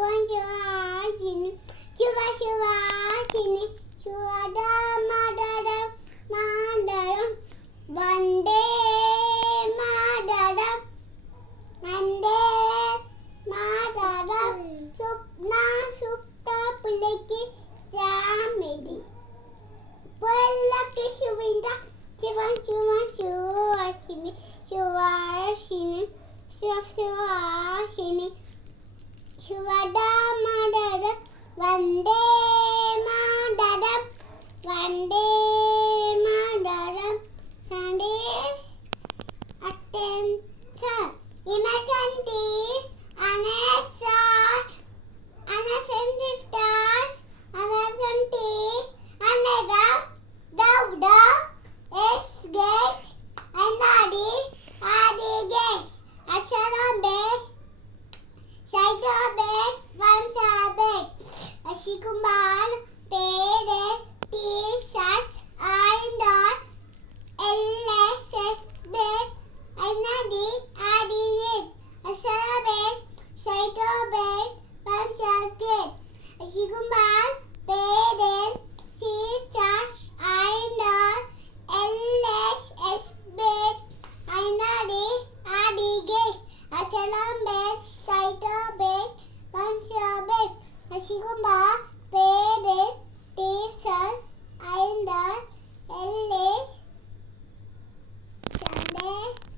Shivashini, Shivashini, Shivadamadara, Madaram, Vande Madaram, Vande Madaram, Supna Supta Pulaki, Samedi, Pulaki Shivinda, Shivashini, Shivashini, Shivashini, Shivadamadara, Vande Madaram, Vande Madaram. Sundays, attention. Imaginary, unassert, unaffected stars, unaffected, unagam, dowda, S-gate, anadi, adi-gate, ashara-base, Shaita-base, Vamsa-base, Ashikumbal, Pede, T-shirts, Indor, LSS-base, Anadi, adi-gate, ashara-base, Shaita-base, Vamsa-gate, Ashikumbal, Pede, T-shirts, Indor, LSS-base, Anadi, adi-gate, ashara-base, Shaita-base, Vamsa-base, Ashikumbal, Pede, T-shirts, Indor, LSS, Sunday.